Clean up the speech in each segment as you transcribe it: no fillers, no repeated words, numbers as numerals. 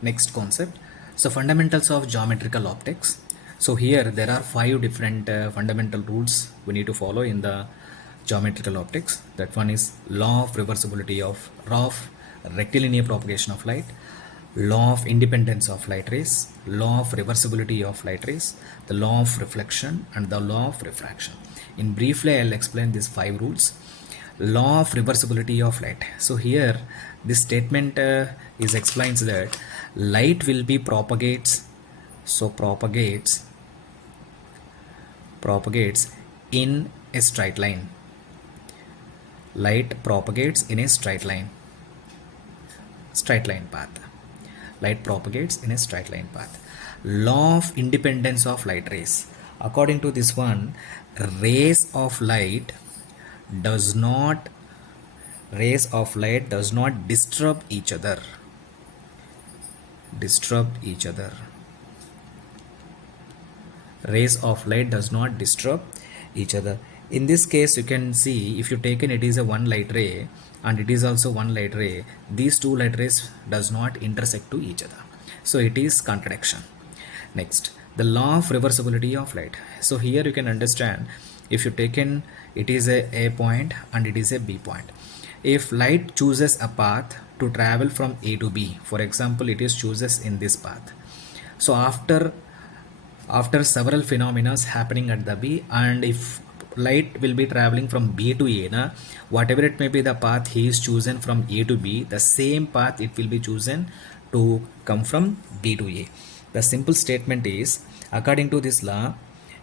Next concept, so fundamentals of geometrical optics. So here there are five different fundamental rules we need to follow in the geometrical optics. That one is law of reversibility of rectilinear propagation of light, law of independence of light rays, law of reversibility of light rays, the law of reflection, and the law of refraction. In briefly, I'll explain these five rules. Law of reversibility of light. So here this statement is explains that light will be propagates, so propagates in a straight line. Light propagates in a straight line path. Light propagates in a straight line path. Law of independence of light rays. According to this one, rays of light does not disturb each other. Rays of light does not disturb each other. In this case, you can see, if you taken it is a one light ray and it is also one light ray, these two light rays does not intersect to each other, so it is contradiction. Next, the law of reversibility of light. So here you can understand, if you taken it is a point and it is a B point, if light chooses a path to travel from A to B, for example it is chooses in this path, so after several phenomena happening at the B, and if light will be traveling from B to A, whatever it may be the path he is chosen from A to B, the same path it will be chosen to come from B to A. The simple statement is, according to this law,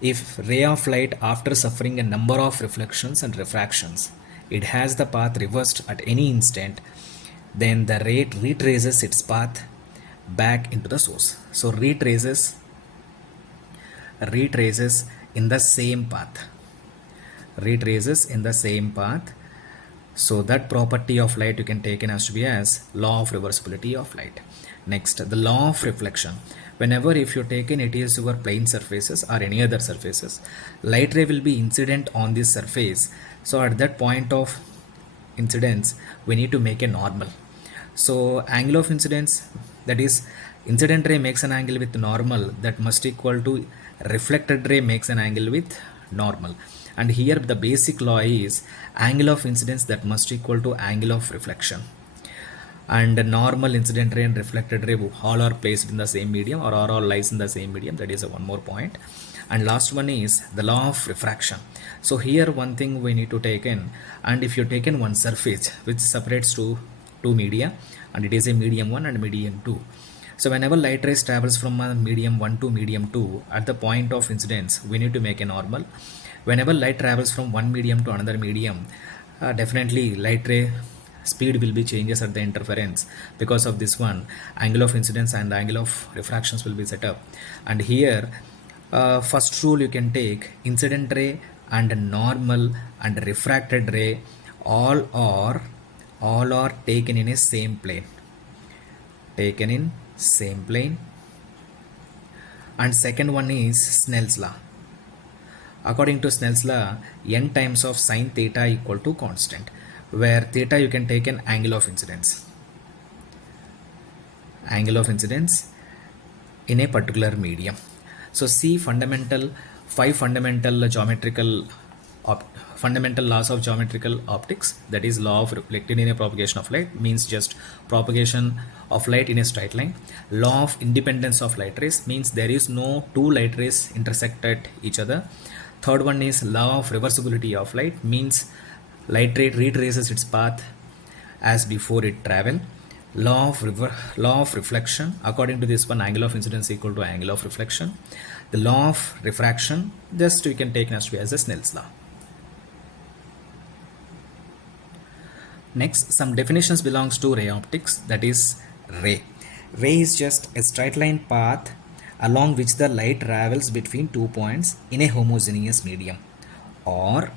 if ray of light after suffering a number of reflections and refractions, it has the path reversed at any instant, then the ray retraces its path back into the source. So retraces in the same path. So that property of light you can take in as to be as law of reversibility of light. Next, the law of reflection. Whenever if you take in it is your plane surfaces or any other surfaces, light ray will be incident on this surface. So at that point of incidence, we need to make a normal. So angle of incidence, that is incident ray makes an angle with normal, that must equal to reflected ray makes an angle with normal. And here the basic law is angle of incidence that must equal to angle of reflection. And normal, incident ray and reflected ray all are placed in the same medium, or are all lies in the same medium. That is one more point. And last one is the law of refraction. So here one thing we need to take in, and if you take in one surface which separates to two media, and it is a medium 1 and medium 2. So whenever light rays travels from medium 1 to medium 2, at the point of incidence we need to make a normal. Whenever light travels from one medium to another medium, definitely light ray speed will be changes at the interference. Because of this one, angle of incidence and angle of refractions will be set up. And here first rule you can take, incident ray and normal and refracted ray all are taken in a same plane. And second one is Snell's law. According to Snell's law, n times of sine theta equal to constant, where theta you can take an angle of incidence in a particular medium. So see five fundamental fundamental laws of geometrical optics, that is law of rectilinear propagation of light, means just propagation of light in a straight line. Law of independence of light rays, means there is no two light rays intersect at each other. Third one is law of reversibility of light, means light ray retraces its path as before it travel. Law of reflection, according to this one, angle of incidence equal to angle of reflection. The law of refraction, just you can take as a Snell's law. Next, some definitions belongs to ray optics, that is ray. Ray is just a straight line path along which the light travels between 2 points in a homogeneous medium, or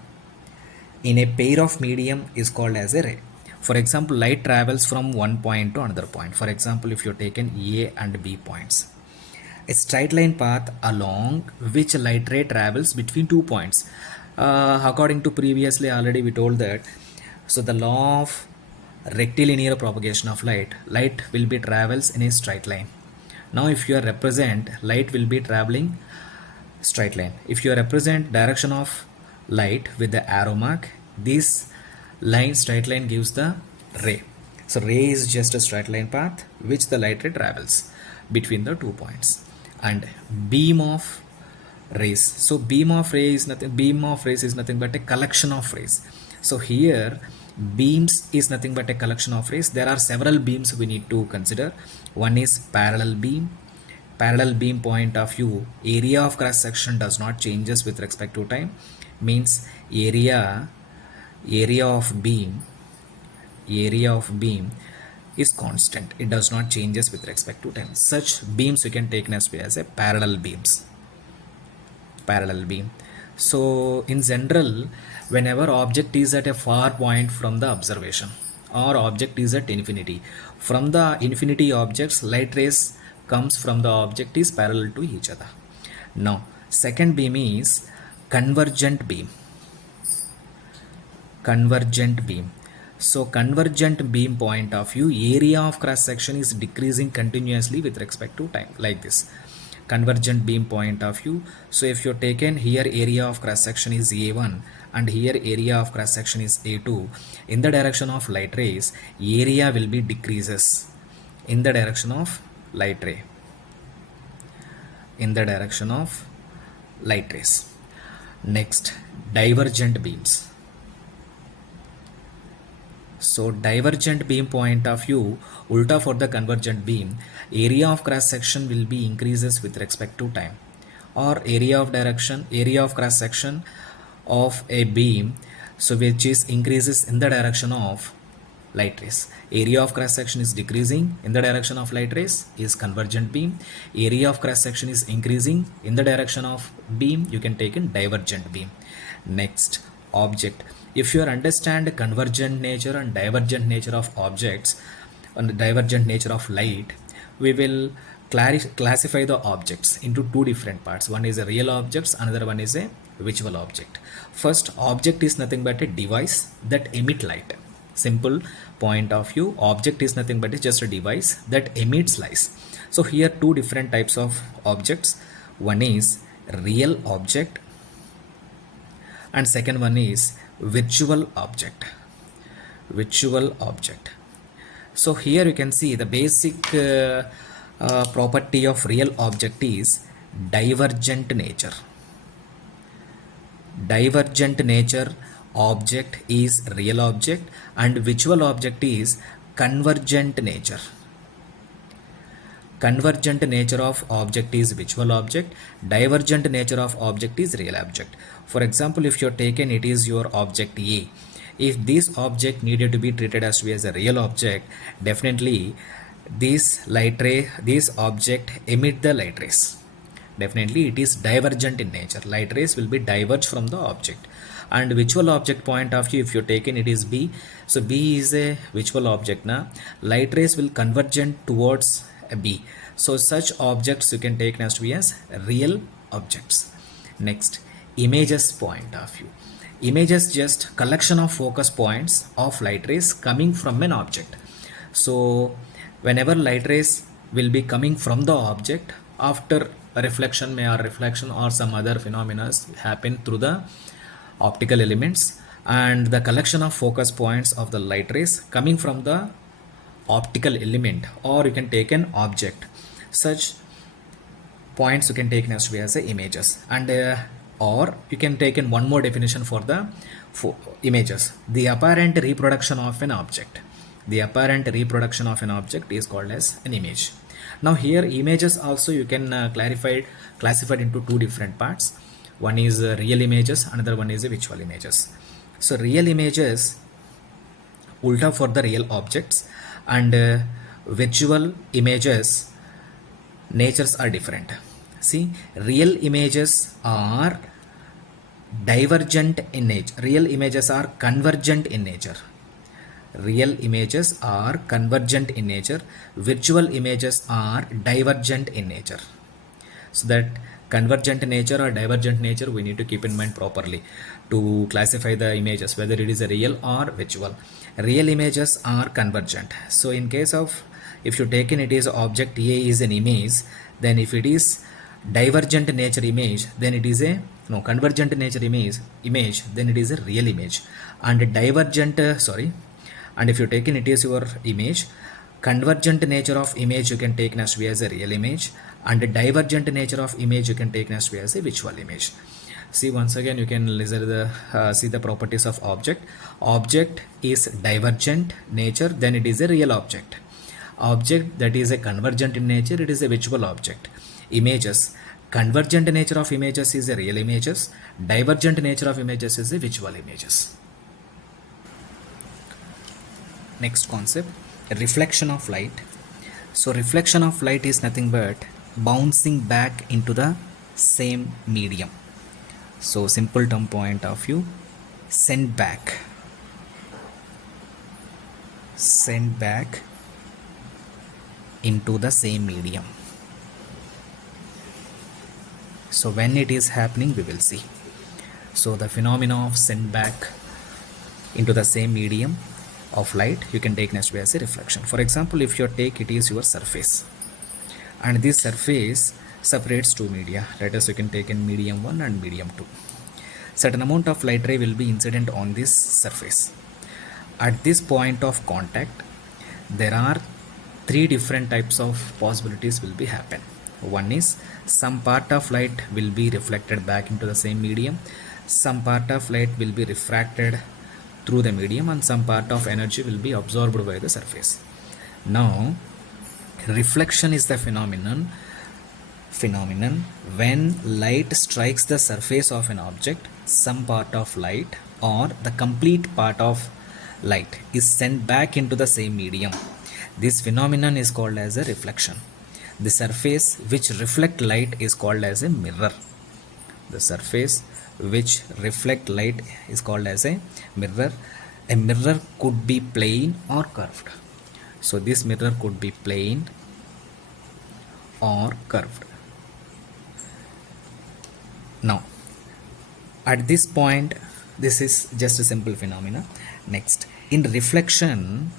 in a pair of medium is called as a ray. For example, light travels from one point to another point. For example, if you taken A and B points, a straight line path along which light ray travels between 2 points. According to previously already we told that, so the law of rectilinear propagation of light, light will be travels in a straight line. Now if you are represent, light will be traveling straight line. If you represent direction of light with the arrow mark, this line, straight line, gives the ray. So ray is just a straight line path which the light ray travels between the 2 points. And beam of rays, so beam of rays is nothing but a collection of rays. So here beams is nothing but a collection of rays. There are several beams we need to consider. One is parallel beam. Parallel beam point of view, area of cross section does not changes with respect to time. Means area of beam is constant, it does not changes with respect to time. Such beams you can take as a parallel beam. So in general, whenever object is at a far point from the observation or object is at infinity, from the infinity objects, light rays comes from the object is parallel to each other. Now second beam is convergent beam. So convergent beam point of view, area of cross section is decreasing continuously with respect to time, like this. Convergent beam point of view, so if you're taken here, area of cross section is A1 and here area of cross section is A2, in the direction of light rays, area will be decreases in the direction of light ray, Next, divergent beams. So divergent beam point of view, ulta for the convergent beam, area of cross section will be increases with respect to time, or area of cross section of a beam, so which is increases in the direction of light rays. Area of cross section is decreasing in the direction of light rays is convergent beam. Area of cross section is increasing in the direction of beam, you can take in divergent beam. Next, object. If you understand convergent nature and divergent nature of objects and divergent nature of light, we will classify the objects into two different parts. One is a real objects, another one is a visual object. First, object is nothing but a device that emit light. Simple point of view, object is nothing but just a device that emits light. So here two different types of objects. One is real object and second one is virtual object. So here you can see the basic property of real object is divergent nature. Object is real object and visual object is convergent nature. Convergent nature of object is visual object, divergent nature of object is real object. For example, if you're taken, it is your object A. If this object needed to be treated as a real object, definitely this object emit the light rays. Definitely it is divergent in nature. Light rays will be diverged from the object. And visual object point of view, if you're taken, it is B. So B is a visual object. Now light rays will convergent towards B. So such objects you can take as real objects. Next, images point of view. Images just collection of focus points of light rays coming from an object. So whenever light rays will be coming from the object, after reflection or some other phenomena happen through the optical elements, and the collection of focus points of the light rays coming from the optical element, or you can take an object. Such points you can take as images. And or you can take in one more definition for the images: the apparent reproduction of an object. The apparent reproduction of an object is called as an image. Now here images also you can classified into two different parts. One is real images, another one is visual images. So real images ulta for the real objects, and visual images natures are different. See, real images are divergent in nature. Real images are convergent in nature. Real images are convergent in nature. Virtual images are divergent in nature. So that convergent nature or divergent nature we need to keep in mind properly to classify the images whether it is a real or virtual. Real images are convergent. So in case of, if you take in it is object A is an image, then if it is divergent nature image, then it is a convergent nature image, then it is a real image. And divergent and if you take in it is your image, convergent nature of image you can take as a real image, and divergent nature of image you can take as a virtual image. See, once again you can listen the see the properties of object. Object is divergent nature, then it is a real object. Object that is a convergent in nature, it is a virtual object. Images, convergent nature of images is a real images, divergent nature of images is a virtual images. Next concept, reflection of light. So reflection of light is nothing but bouncing back into the same medium. So simple term point of view, send back into the same medium. So when it is happening we will see. So the phenomena of send back into the same medium of light you can take next way as a reflection. For example, if you take it is your surface, and this surface separates two media, let us you can take in medium 1 and medium 2. Certain amount of light ray will be incident on this surface. At this point of contact there are three different types of possibilities will be happen. One is some part of light will be reflected back into the same medium, some part of light will be refracted through the medium, and some part of energy will be absorbed by the surface. Now reflection is the phenomenon when light strikes the surface of an object, some part of light or the complete part of light is sent back into the same medium. This phenomenon is called as a reflection. The surface which reflect light is called as a mirror. The surface which reflect light is called as a mirror. A mirror could be plane or curved. So this mirror could be plane or curved. Now at this point this is just a simple phenomena. Next, in reflection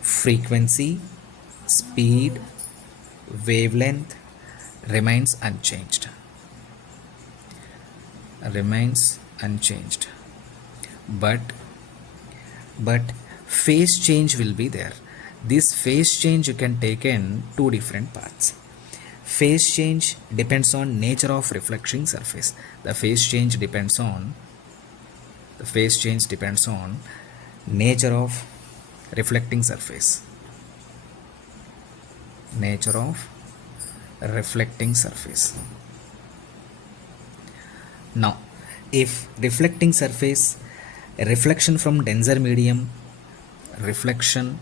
frequency, speed, wavelength remains unchanged, but phase change will be there. This phase change you can take in two different parts. Phase change depends on nature of reflecting surface. The phase change depends on nature of reflecting surface. Now if reflecting surface, reflection from denser medium, reflection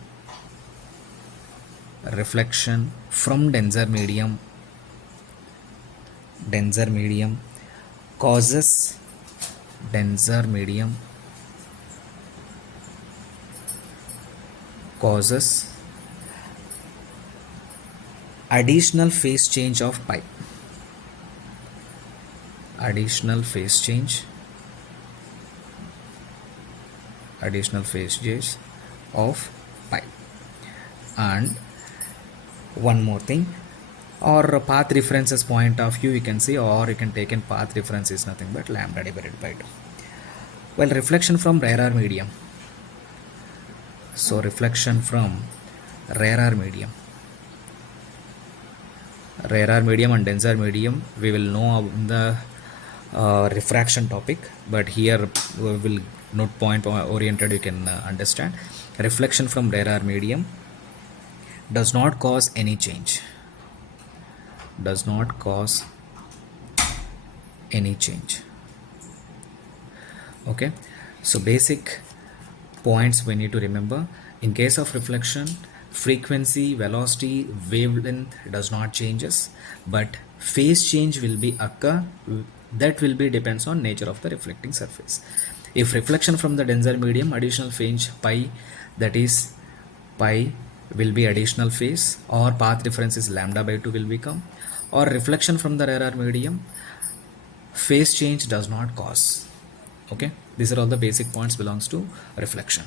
from denser medium causes additional phase change of pi. Additional phase change of pi. And one more thing, or path references point of view you can see, or you can take in path reference is nothing but lambda divided by 2. Well, reflection from rarer medium. So reflection from rarer medium and denser medium we will know in the refraction topic, but here we will note point oriented you can understand. Reflection from rarer medium does not cause any change. Okay, so basic points we need to remember. In case of reflection, frequency, velocity, wavelength does not changes, but phase change will be occur. That will be depends on nature of the reflecting surface. If reflection from the denser medium, additional phase pi, that is pi will be additional phase, or path difference is lambda by 2 will become, or reflection from the rarer medium, phase change does not cause. Okay, these are all the basic points belongs to reflection.